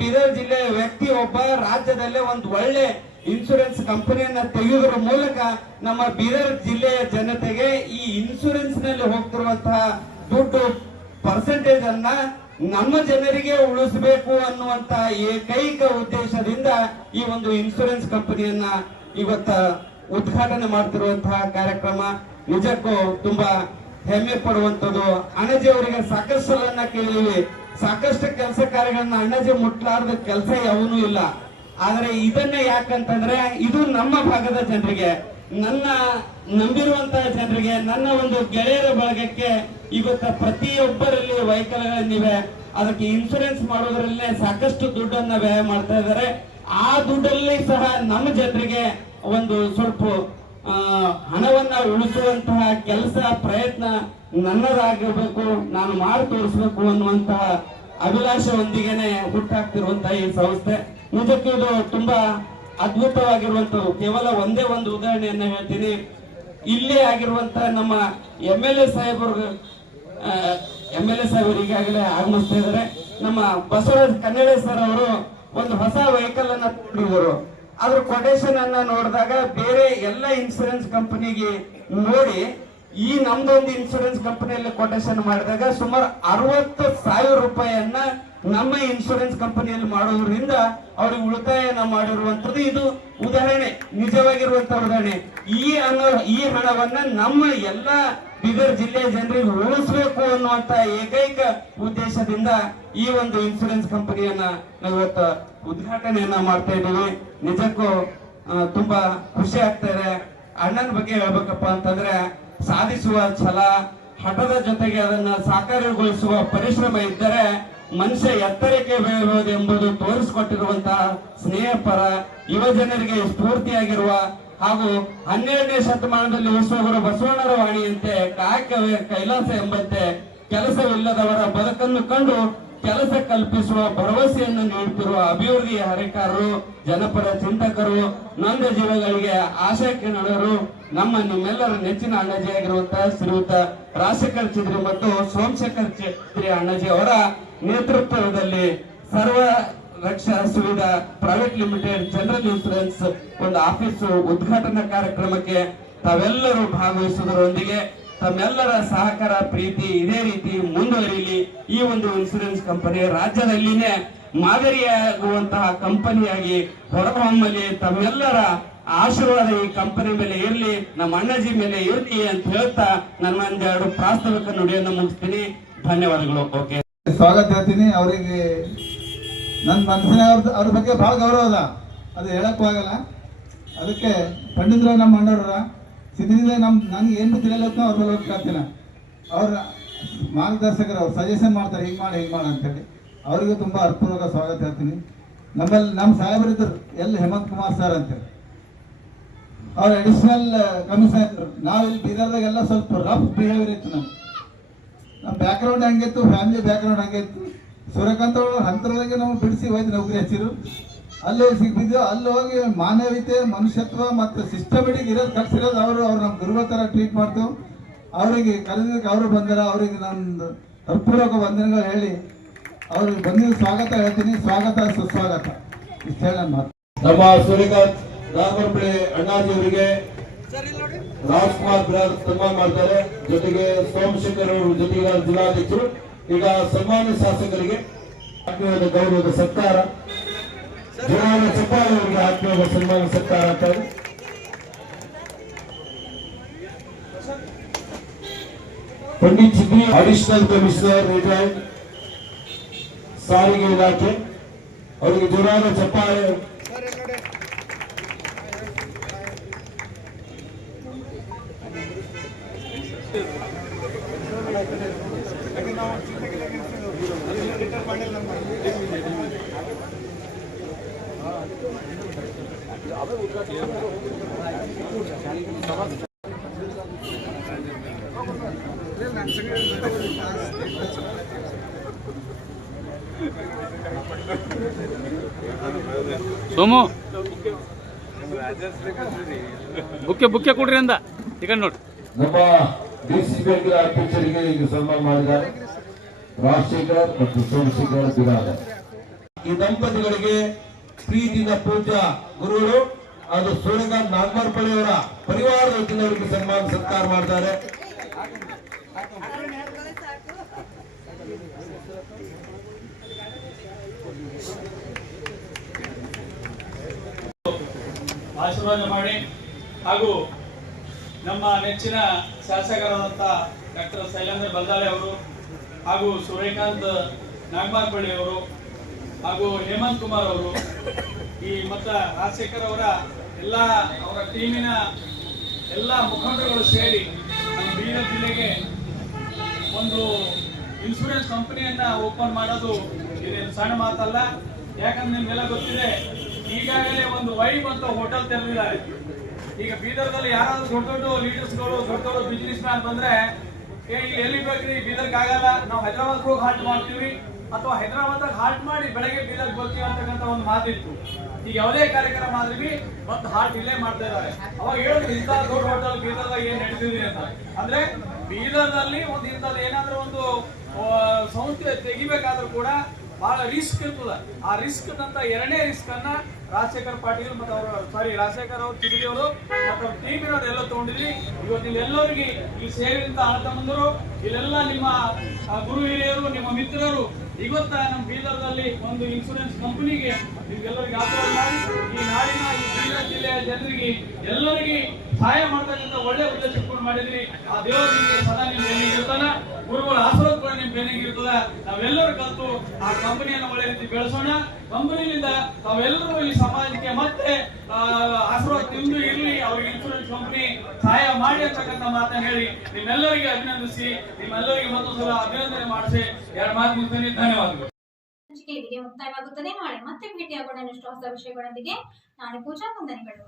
ಬೀದರ್ ಜಿಲ್ಲೆಯ ವ್ಯಕ್ತಿ ಒಬ್ಬ ರಾಜ್ಯದಲ್ಲೇ ಒಂದು ಒಳ್ಳೆ ಇನ್ಶೂರೆನ್ಸ್ ಕಂಪನಿಯನ್ನ ತೆಗೆಯುವುದರ ಮೂಲಕ ನಮ್ಮ ಬೀದರ್ ಜಿಲ್ಲೆಯ ಜನತೆಗೆ ಈ ಇನ್ಶೂರೆನ್ಸ್ ನಲ್ಲಿ ಹೋಗ್ತಿರುವಂತಹ ದುಡ್ಡು ಪರ್ಸೆಂಟೇಜ್ ಅನ್ನ ನಮ್ಮ ಜನರಿಗೆ ಉಳಿಸಬೇಕು ಅನ್ನುವಂತ ಏಕೈಕ ಉದ್ದೇಶದಿಂದ ಈ ಒಂದು ಇನ್ಶೂರೆನ್ಸ್ ಕಂಪನಿಯನ್ನ ಇವತ್ತ ಉದ್ಘಾಟನೆ ಮಾಡ್ತಿರುವಂತಹ ಕಾರ್ಯಕ್ರಮ ನಿಜಕ್ಕೂ ತುಂಬಾ ಹೆಮ್ಮೆ ಪಡುವಂತದ್ದು. ಅಣ್ಣಜಿ ಅವರಿಗೆ ಸಾಕಷ್ಟು ಸಲನ್ನ ಕೇಳಿವಿ, ಸಾಕಷ್ಟು ಕೆಲಸ ಕಾರ್ಯಗಳನ್ನ ಅಣ್ಣಜಿ ಮುಟ್ಲಾರ್ದ ಕೆಲಸ ಯಾವನೂ ಇಲ್ಲ. ಆದ್ರೆ ಇದನ್ನೇ ಯಾಕಂತಂದ್ರೆ ಇದು ನಮ್ಮ ಭಾಗದ ಜನರಿಗೆ, ನನ್ನ ನಂಬಿರುವಂತಹ ಜನರಿಗೆ, ನನ್ನ ಒಂದು ಗೆಳೆಯರ ಬಳಗಕ್ಕೆ ಇವತ್ತ ಪ್ರತಿಯೊಬ್ಬರಲ್ಲಿ ವೆಹಿಕಲ್ಗಳಿವೆ, ಅದಕ್ಕೆ ಇನ್ಶೂರೆನ್ಸ್ ಮಾಡೋದ್ರಲ್ಲೇ ಸಾಕಷ್ಟು ದುಡ್ಡನ್ನ ವ್ಯಯ ಮಾಡ್ತಾ ಇದ್ದಾರೆ. ಆ ದುಡ್ಡಲ್ಲಿ ಸಹ ನಮ್ಮ ಜನರಿಗೆ ಒಂದು ಸ್ವಲ್ಪ ಹಣವನ್ನ ಉಳಿಸುವಂತಹ ಕೆಲಸ ಪ್ರಯತ್ನ ನನ್ನದಾಗಿರ್ಬೇಕು, ನಾನು ಮಾಡಿ ತೋರಿಸ್ಬೇಕು ಅನ್ನುವಂತಹ ಅಭಿಲಾಷೆಯೊಂದಿಗೆನೆ ಹುಟ್ಟಾಗ್ತಿರುವಂತಹ ಈ ಸಂಸ್ಥೆ ನಿಜಕ್ಕೂ ಇದು ತುಂಬಾ ಅದ್ಭುತವಾಗಿರುವಂತದ್ದು. ಕೇವಲ ಒಂದೇ ಒಂದು ಉದಾಹರಣೆಯನ್ನ ಹೇಳ್ತೀನಿ. ಇಲ್ಲೇ ಆಗಿರುವಂತಹ ನಮ್ಮ MLA ಸಾಹೇಬರು ಈಗಾಗಲೇ ಆಗಮಿಸ್ತಾ ಇದ್ದಾರೆ. ನಮ್ಮ ಬಸವರಾಜ್ ಕನ್ನಡೆ ಸರ್ ಅವರು ಒಂದು ಹೊಸ ವೆಹಿಕಲ್ ಅನ್ನ ತಗೊಂಡಿದ್ರು. ಅದ್ರ ಕೊಟೇಶನ್ ಅನ್ನ ನೋಡಿದಾಗ ಬೇರೆ ಎಲ್ಲ ಇನ್ಶೂರೆನ್ಸ್ ಕಂಪನಿಗೆ ನೋಡಿ ಈ ನಮ್ದೊಂದು ಇನ್ಶೂರೆನ್ಸ್ ಕಂಪನಿಯಲ್ಲಿ ಕೊಟೇಶನ್ ಮಾಡಿದಾಗ ಸುಮಾರು 60,000 ರೂಪಾಯಿಯನ್ನ ನಮ್ಮ ಇನ್ಶೂರೆನ್ಸ್ ಕಂಪನಿಯಲ್ಲಿ ಮಾಡೋದ್ರಿಂದ ಅವ್ರಿಗೆ ಉಳಿತಾಯನ ಮಾಡಿರುವಂತದ್ದು ಇದು ಉದಾಹರಣೆ, ನಿಜವಾಗಿರುವಂತಹ ಉದಾಹರಣೆ. ಈ ಹಣವನ್ನ ನಮ್ಮ ಎಲ್ಲ ಬೀದರ್ ಜಿಲ್ಲೆಯ ಜನರಿಗೆ ಉಳಿಸಬೇಕು ಅನ್ನುವಂತ ಏಕೈಕ ಉದ್ದೇಶದಿಂದ ಈ ಒಂದು ಇನ್ಶೂರೆನ್ಸ್ ಕಂಪನಿಯನ್ನ ನಾವು ಇವತ್ತು ಉದ್ಘಾಟನೆಯನ್ನ ಮಾಡ್ತಾ ಇದ್ದೀವಿ. ನಿಜಕ್ಕೂ ತುಂಬಾ ಖುಷಿ ಆಗ್ತಾ ಇದೆ. ಅಣ್ಣನ ಬಗ್ಗೆ ಹೇಳ್ಬೇಕಪ್ಪ ಅಂತಂದ್ರೆ ಸಾಧಿಸುವ ಛಲ, ಹಠದ ಜೊತೆಗೆ ಅದನ್ನ ಸಾಕಾರಗೊಳಿಸುವ ಪರಿಶ್ರಮ ಇದ್ದರೆ ಮನುಷ್ಯ ಎತ್ತರಕ್ಕೆ ಬೆಳೆಯಬಹುದು ಎಂಬುದು ತೋರಿಸಿಕೊಟ್ಟಿರುವಂತಹ ಸ್ನೇಹಪರ ಯುವ ಜನರಿಗೆ ಸ್ಫೂರ್ತಿಯಾಗಿರುವ ಹಾಗೂ 12ನೇ ಶತಮಾನದಲ್ಲಿ ವಿಶ್ವಗುರು ಬಸವಣ್ಣರ ವಾಣಿಯಂತೆ ಕಾಯಕವೇ ಕೈಲಾಸ ಎಂಬಂತೆ ಕೆಲಸವಿಲ್ಲದವರ ಬದುಕನ್ನು ಕಂಡು ಕೆಲಸ ಕಲ್ಪಿಸುವ ಭರವಸೆಯನ್ನು ನೀಡುತ್ತಿರುವ ಅಭಿವೃದ್ಧಿ ಹರಿಕಾರರು, ಜನಪರ ಚಿಂತಕರು, ನೊಂದ ಜೀವಗಳಿಗೆ ಆಶಾ ಕಿರಣರು, ನಿಮ್ಮೆಲ್ಲರ ನೆಚ್ಚಿನ ಅಣ್ಣಜಿಯಾಗಿರುವಂತಹ ಶ್ರೀಯುತ ರಾಜಶೇಖರ್ ಚಿದ್ರಿ ಮತ್ತು ಸೋಮಶೇಖರ್ ಚಿದ್ರಿ ಅಣ್ಣಜಿ ಅವರ ನೇತೃತ್ವದಲ್ಲಿ Sarva Raksha Suvidha private limited general insurance ಒಂದು ಆಫೀಸು ಉದ್ಘಾಟನಾ ಕಾರ್ಯಕ್ರಮಕ್ಕೆ ತಾವೆಲ್ಲರೂ ಭಾಗವಹಿಸುವುದರೊಂದಿಗೆ ತಮ್ಮೆಲ್ಲರ ಸಹಕಾರ ಪ್ರೀತಿ ಇದೇ ರೀತಿ ಮುಂದುವರಿಯಲಿ. ಈ ಒಂದು ಇನ್ಶೂರೆನ್ಸ್ ಕಂಪನಿ ರಾಜ್ಯದಲ್ಲಿನೇ ಮಾದರಿಯಾಗುವಂತಹ ಕಂಪನಿಯಾಗಿ ಹೊರಹೊಮ್ಮಲಿ. ತಮ್ಮೆಲ್ಲರ ಆಶೀರ್ವಾದ ಈ ಕಂಪನಿ ಮೇಲೆ ಇರಲಿ, ನಮ್ಮ ಅಣ್ಣಜಿ ಮೇಲೆ ಇರಲಿ ಅಂತ ಹೇಳ್ತಾ ನನ್ನ ಒಂದೆರಡು ಪ್ರಾಸ್ತಾವಿಕ ನುಡಿಯನ್ನು ಮುಗಿಸ್ತೀನಿ. ಧನ್ಯವಾದಗಳು. ಓಕೆ, ಸ್ವಾಗತ ಹೇಳ್ತೀನಿ. ಅವರಿಗೆ ನನ್ನ ಮನಸ್ಸಿನ ಅವ್ರ ಬಗ್ಗೆ ಭಾಳ ಗೌರವ ಅದ, ಅದು ಹೇಳಕ್ಕೂ ಆಗಲ್ಲ. ಅದಕ್ಕೆ ಪಂಡಿತರು ನಮ್ಮ ಅಣ್ಣವ್ರ ಸಿದ್ಧಿದ್ರೆ ನನಗೆ ಏನು ತಿಳಿಯಲತ್ತೋ ಅವ್ರ ಮೇಲೆ ಹೋಗ್ತೀನಿ. ಅವ್ರ ಮಾರ್ಗದರ್ಶಕರು ಅವ್ರು ಸಜೆಷನ್ ಮಾಡ್ತಾರೆ, ಹಿಂಗೆ ಮಾಡಿ ಅಂತೇಳಿ ಅವರಿಗೂ ತುಂಬ ಅರ್ಥಪೂರ್ವಕ ಸ್ವಾಗತ ಹೇಳ್ತೀನಿ. ನಮ್ಮ ಸಾಹೇಬರಿದ್ದರು ಹೇಮಂತ್ ಕುಮಾರ್ ಸರ್ ಅಂತೇಳಿ, ಅವ್ರ ಅಡಿಷನಲ್ ಕಮಿಷನರ್. ನಾವು ಇಲ್ಲಿ ಬೀದರ್ದಾಗೆಲ್ಲ ಸ್ವಲ್ಪ ರಫ್ ಬಿಹೇವಿಯರ್ ಇತ್ತು. ನಮ್ಮ ಬ್ಯಾಕ್ಗ್ರೌಂಡ್ ಹಂಗಿತ್ತು, ಫ್ಯಾಮಿಲಿ ಬ್ಯಾಕ್ಗ್ರೌಂಡ್ ಹಂಗಿತ್ತು. ಸೂರ್ಯಕಾಂತ್ ಅವ್ರ ಹಂತರದಾಗೆ ನಾವು ಬಿಡಿಸಿ ಹೋಯ್ತು ನೌಕರಿ ಹಚ್ಚಿರು. ಅಲ್ಲಿ ಸಿಗ್ಬಿದ್ದು, ಅಲ್ಲಿ ಹೋಗಿ ಮಾನವೀಯತೆ, ಮನುಷ್ಯತ್ವ ಮತ್ತು ಸಿಸ್ಟಮೆಟಿಕ್ ಇರೋದು ಕಟ್ಸಿರೋದು ಅವ್ರು ನಮ್ಮ ಗುರುಗಳ ಥರ ಟ್ರೀಟ್ ಮಾಡ್ತೇವೆ. ಅವರಿಗೆ ಕರೆದಿದ್ದಕ್ಕೆ ಅವರು ಬಂದಾರ, ಅವರಿಗೆ ನನ್ನ ಹೃತ್ಪೂರ್ವಕ ವಂದನೆಗಳು ಹೇಳಿ ಅವ್ರಿಗೆ ಬಂದಿದ್ದು ಸ್ವಾಗತ ಹೇಳ್ತೀನಿ. ಸ್ವಾಗತ ಸುಸ್ವಾಗತ ಇಷ್ಟು ಹೇಳಿ ನನ್ನ ಮಾತು. ನಮ್ಮ ಸೂರ್ಯಕಾಂತ್ ರಾಮರ್ಪಳ್ಳಿ ಅಣ್ಣಾಜಿ ಅವರಿಗೆ ರಾಜ್ಕುಮಾರ್ ಬ್ರದರ್ ಸನ್ಮಾನ ಮಾಡ್ತಾರೆ. ಜೊತೆಗೆ ಸೋಮಶೇಖರ್ ಅವರು ಜೊತೆಗೆ ಜಿಲ್ಲಾಧ್ಯಕ್ಷರು. ಈಗ ಸನ್ಮಾನ್ಯ ಶಾಸಕರಿಗೆ ಆತ್ಮೀಯವಾದ ಗೌರವದ ಸತ್ಕಾರ, ಜೋರಾದ ಚಪ್ಪಾಳೆ ಅವರಿಗೆ ಆತ್ಮೀಯವಾದ ಸನ್ಮಾನ ಸತ್ಕಾರ ಅಂತ. Pandit Chidri additional commissioner retired ಸಾರಿಗೆ ಇಲಾಖೆ, ಅವರಿಗೆ ಜೋರಾದ ಚಪ್ಪಾಳೆ. ಸೋಮು ಬುಕ್ಕೆ ಕೊಡ್ರಿ ಅಂದ ಈಗ ನೋಡಿ. ನಮ್ಮ ಡಿಸಿ ಬ್ಯಾಂಕಿನ ಅಧ್ಯಕ್ಷರಿಗೆ ಈಗ ಸನ್ಮಾನ ಮಾಡಿದ್ದಾರೆ ರಾಜಶೇಖರ್ ಮತ್ತು ಸೋಮಶೇಖರ್ ಬಿರಾದರ್. ಈ ದಂಪತಿಗಳಿಗೆ ಪ್ರೀತಿಯಿಂದ ಪೂಜ್ಯ ಗುರುಗಳು ಅದು ಸೂರ್ಯಕಾಂತ್ ನಾಗಮಾರ್ಪಳ್ಳಿಯವರ ಪರಿವಾರದ ವತಿಯಿಂದ ಅವರಿಗೆ ಸನ್ಮಾನ ಸತ್ಕಾರ ಮಾಡ್ತಾರೆ. ಆಶೀರ್ವಾದ ಮಾಡಿ ಹಾಗೂ ನಮ್ಮ ನೆಚ್ಚಿನ ಶಾಸಕರಾದಂಥ ಡಾಕ್ಟರ್ ಶೈಲೇಂದ್ರ ಬಲ್ದಾಳೆ ಅವರು ಹಾಗೂ ಸೂರ್ಯಕಾಂತ್ ನಾಗಮಾರ್ಪಳ್ಳಿ ಅವರು ಹಾಗೂ ಹೇಮಂತ್ ಕುಮಾರ್ ಅವರು ಮತ್ತು ರಾಜಶೇಖರ್ ಅವರ ಎಲ್ಲ ಅವರ ಟೀಮಿನ ಎಲ್ಲ ಮುಖಂಡರುಗಳು ಸೇರಿ ನಮ್ಮ ಬೀದರ್ ಜಿಲ್ಲೆಗೆ ಒಂದು ಇನ್ಶೂರೆನ್ಸ್ ಕಂಪನಿಯನ್ನ ಓಪನ್ ಮಾಡೋದು ಇದೇನು ಸಣ್ಣ ಮಾತಲ್ಲ. ಯಾಕಂದ್ರೆ ನಿಮ್ಗೆಲ್ಲ ಗೊತ್ತಿದೆ, ಈಗಾಗಲೇ ಒಂದು ವೈಬ್ ಅಂತ ಹೋಟೆಲ್ ತೆರೆದಿದ್ದಾರೆ. ಈಗ ಬೀದರ್ದಲ್ಲಿ ಯಾರಾದ್ರೂ ದೊಡ್ಡ ದೊಡ್ಡ ಲೀಡರ್ಸ್ಗಳು ದೊಡ್ಡ ದೊಡ್ಡ ಬಿಸ್ನೆಸ್ ಮ್ಯಾನ್ ಬಂದ್ರೆ ಇಲ್ಲಿ ಎಲ್ಲಿ ಬೇಕ್ರಿ ಬೀದರ್ಗೆ ಆಗಲ್ಲ, ನಾವು ಹೈದರಾಬಾದ್ ಹೋಗಿ ಹಾಲ್ಟ್ ಮಾಡ್ತೀವಿ ಅಥವಾ ಹೈದರಾಬಾದ್ ಹಾಲ್ಟ್ ಮಾಡಿ ಬೆಳಗ್ಗೆ ಬೀದರ್ಗೆ ಬರ್ತೀವಿ ಅಂತಕ್ಕಂಥ ಒಂದು ಮಾತಿತ್ತು. ಈಗ ಯಾವುದೇ ಕಾರ್ಯಕ್ರಮ ಆದ್ರೂ ಮತ್ತೆ ಹಾಲ್ಟ್ ಇಲ್ಲೇ ಮಾಡ್ತಾ ಇದ್ದಾರೆ. ಅವಾಗ ಹೇಳಿದ್ರು ಇಂಥ ದೊಡ್ಡ ಹೋಟೆಲ್ ಬೀದರ್ದಾಗ ಏನ್ ನಡೀತಿದೆ ಅಂತ. ಅಂದ್ರೆ ಬೀದರ್ನಲ್ಲಿ ಒಂದು ಇಂಥದ್ದು ಏನಾದ್ರೂ ಒಂದು ಸಂಸ್ಥೆ ತೆಗಿಬೇಕಾದ್ರೂ ಕೂಡ ಬಹಳ ರಿಸ್ಕ್ ಇರ್ತದ. ಆ ರಿಸ್ಕ್ ನಂತ ಎರಡನೇ ರಿಸ್ಕ್ ಅನ್ನ ರಾಜಶೇಖರ್ ಪಾಟೀಲ್ ಮತ್ತು ರಾಜಶೇಖರ್ ಅವರು ಚಿದ್ರಿ ಅವರು ಮತ್ತು ಅವ್ರ ಟೀಮಿನವ್ರು ಎಲ್ಲ ತಗೊಂಡಿದ್ರಿ. ಇವತ್ತು ಇಲ್ಲೆಲ್ಲರಿಗೆ ಇಲ್ಲಿ ಸೇರಿದಂತ ಅಣ್ಣತಮ್ಮಂದರು, ಇಲ್ಲೆಲ್ಲ ನಿಮ್ಮ ಗುರು ಹಿರಿಯರು, ನಿಮ್ಮ ಮಿತ್ರರು ಇವತ್ತ ನಮ್ಮ ಬೀದರ್ದಲ್ಲಿ ಒಂದು ಇನ್ಶೂರೆನ್ಸ್ ಕಂಪನಿಗೆ ನಿಮ್ಗೆಲ್ಲರಿಗೆ ಆಹ್ವಾನ ಮಾಡಿ ಈ ನಾಡಿನ ಈ ಬೀದರ್ ಜಿಲ್ಲೆಯ ಜನರಿಗೆ ಎಲ್ಲರಿಗೆ ಸಹಾಯ ಮಾಡ್ತಕ್ಕಂಥ ಒಳ್ಳೆ ಉದ್ದೇಶ ಇಟ್ಕೊಂಡು ಮಾಡಿದ್ರಿ. ಆ ದೇವರು ನಿಮಗೆ ಸದಾ ನಿಮ್ ಬೆನ್ನಿಗೆ ಇರ್ತಾನ, ಗುರುಗಳ ಆಶೀರ್ವಾದ ಕೂಡ ನಿಮ್ ಬೆನ್ನಿಗೆ ಇರ್ತದ. ನಾವೆಲ್ಲರೂ ಕಲ್ತು ಆ ಕಂಪನಿಯನ್ನು ಒಳ್ಳೆ ರೀತಿ ಬೆಳೆಸೋಣ. ಕಂಪನಿಯಿಂದ ತಾವೆಲ್ಲರೂ ಈ ಸಮಾಜಕ್ಕೆ ಮತ್ತೆ ಆಶೀರ್ವಾದ ತಿಂದು ಇರಲಿ, ಅವ್ರಿಗೆ ಇನ್ಶೂರೆನ್ಸ್ ಕಂಪನಿ ಸಹಾಯ ಮಾಡಿ ಅಂತಕ್ಕಂಥ ಮಾತನ್ನ ಹೇಳಿ ನಿಮ್ಮೆಲ್ಲರಿಗೆ ಅಭಿನಂದಿಸಿ ನಿಮ್ಮೆಲ್ಲರಿಗೆ ಮತ್ತೊಂದು ಸಲ ಅಭಿನಂದನೆ ಮಾಡಿಸಿ ಎರಡು ಮಾತು ಮುಗಿಸ್ತೇನೆ. ಧನ್ಯವಾದಗಳು. ಇಲ್ಲಿಗೆ ಮುಕ್ತಾಯವಾಗುತ್ತದೆ. ನಾಳೆ ಮತ್ತೆ ಭೇಟಿಯಾಗೋಣ ಇನ್ನಷ್ಟು ಹೊಸ ವಿಷಯಗಳೊಂದಿಗೆ. ನಾನು ಪೂಜಾ ವಂದನೆಗಳು.